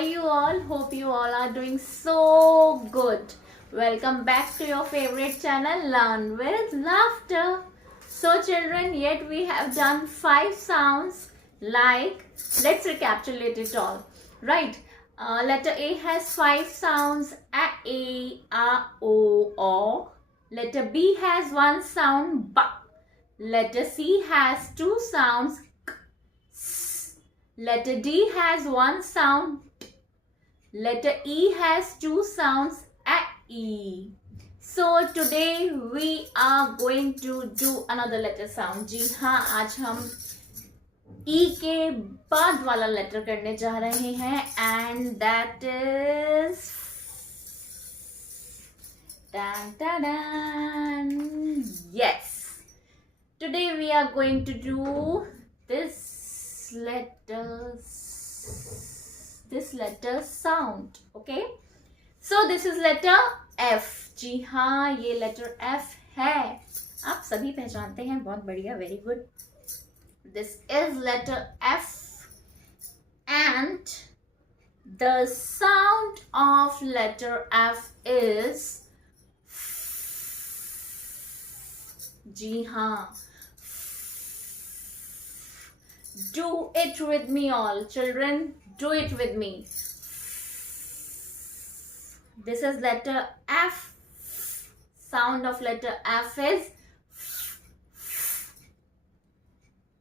are you all? Hope you all are doing so good. Welcome back to your favorite channel, Learn with Laughter. So children, yet we have done 5 sounds like, let's recapitulate it all. Right, letter A has 5 sounds, A, O. Letter B has 1 sound, B. Letter C has 2 sounds, K, S. Letter D has 1 sound, T. Letter E has 2 sounds, E. So today we are going to do another letter sound. जी हाँ, आज हम E के बाद वाला letter करने जा रहे हैं and that is dan, dan, dan. Yes. Today we are going to do this letter sound. Okay. So this is letter F. जी हाँ, ये लेटर F है. आप सभी पहचानते हैं. बहुत बढ़िया. Very good. This is letter F and the sound of letter F is जी हाँ. Do it with me all. Children, do it with me. This is letter F. Sound of letter F is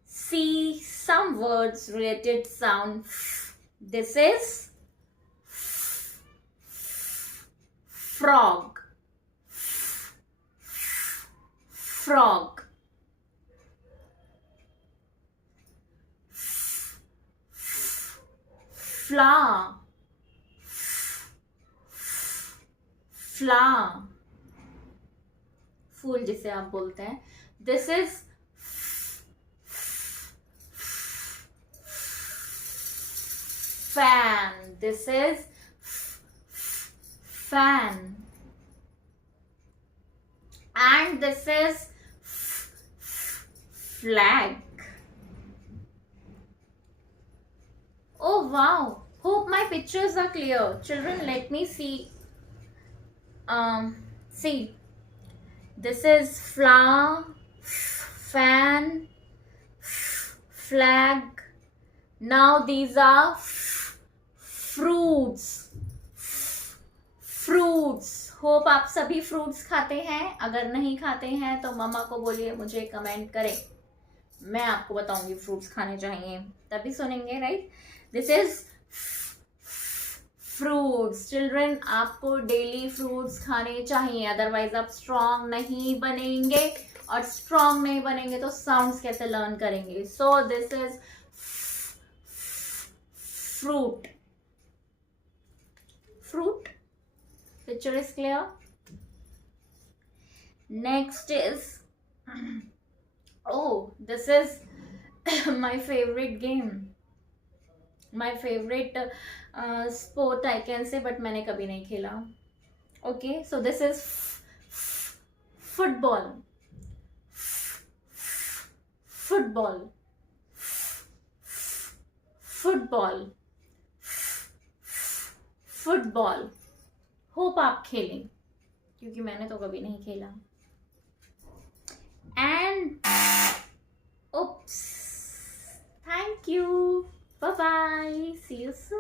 see some words related sound. This is frog. Frog. Flower. Flower. फूल जिसे आप बोलते हैं. This is fan. This is fan. And this is flag. Oh wow. Hope my pictures are clear. Children, let me see. See. This is flower, fan, flag. Now these are fruits. Fruits. Hope आप सभी fruits खाते हैं. अगर नहीं खाते हैं तो मम्मा को बोलिए मुझे कमेंट करें. मैं आपको बताऊंगी fruits खाने चाहिए. तभी सुनेंगे, right? This is fruits. Children, आपको daily fruits खाने चाहिए. Otherwise आप strong नहीं बनेंगे. और strong नहीं बनेंगे तो sounds कैसे learn करेंगे? So this is fruit. Fruit. Picture is clear. Next is oh, this is my favorite game. My favorite sport I can say, but मैंने कभी नहीं खेला. Okay, so this is football. Football. Football. Football. Hope आप खेलें, क्योंकि मैंने तो कभी नहीं खेला. And oops. Thank you. Bye bye. See you soon.